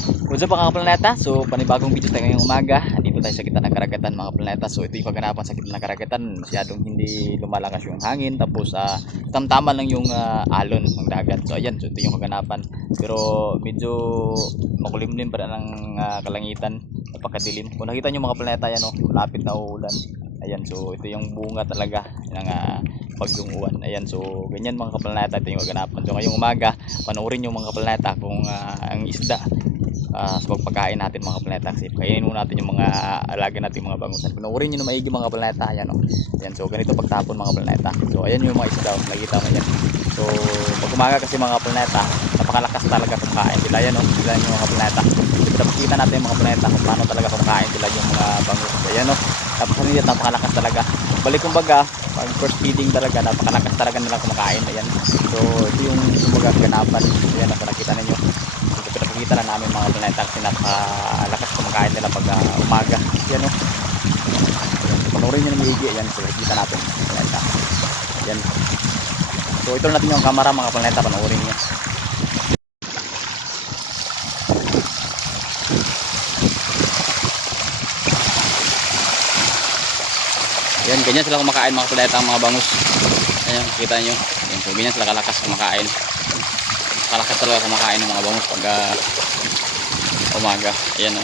What's up mga planeta? So panibagong video tayo ngayong umaga. Dito tayo sa gitna ng karagatan mga planeta. So ito yung kaganapan sa gitna ng karagatan. Masyadong hindi lumalakas yung hangin. Tapos tamtaman lang yung alon ng dagat. So ayan, so ito yung kaganapan. Pero medyo makulimlim pa rin ang kalangitan. Napakadilim. Kung nakita nyo mga planeta yan, oh, malapit na uulan. Ayan, so ito yung bunga talaga ng bagyong uwan. Ayan, so ganyan mga kaplaneta, ito yung kaganapan. So ngayong umaga, panoorin yung mga kaplaneta kung ang isda sa pagpakain natin mga planeta. Kasi kainin muna natin yung mga alaga natin mga bangusan. Panoorin nyo na maigi mga planeta. Ayan, oh. Ayan, so ganito pagtapon mga planeta. So ayan yung mga isda, nakita mo yan. So pag umaga kasi mga planeta, napakalakas talaga kumakain sila. Ayan, oh. Sila yung mga planeta. Kita natin yung mga planeta kung paano talaga kumakain sila yung mga bangus. Ayan, oh. Napakalakas talaga. Balik kumbaga, pag first feeding talaga, napakalakas talaga nila kumakain. Ayan. So ito yung kumbaga ganapan. Ayan, kung nakita ninyo. So pinapakita na namin mga planeta kasi napakalakas kumakain nila pag umaga. Ayan, oh. Panoorin nyo na maigi. Ayan, so kita natin planeta. Ayan. So ito natin yung camera mga planeta, panoorin nyo. Yan, ganyan sila kumakain mga planeta, mga bangus. Ayan, kita nyo. Ayan, so ganyan sila kalakas kumakain. Kalakas talaga kumakain ng mga bangus pag umaga. Ayan, o.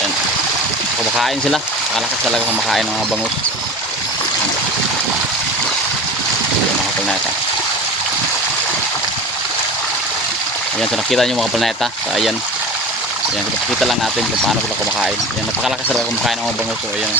Ayan. Kumakain sila. Kalakas talaga kumakain ng mga bangus. Ayan, mga planeta. Ayan, so nakita nyo mga planeta. So, ayan. Ayan, kita lang natin kung paano sila kumakain. Ayan, napakalakas talaga kumakain ng mga bangus. So, ayan.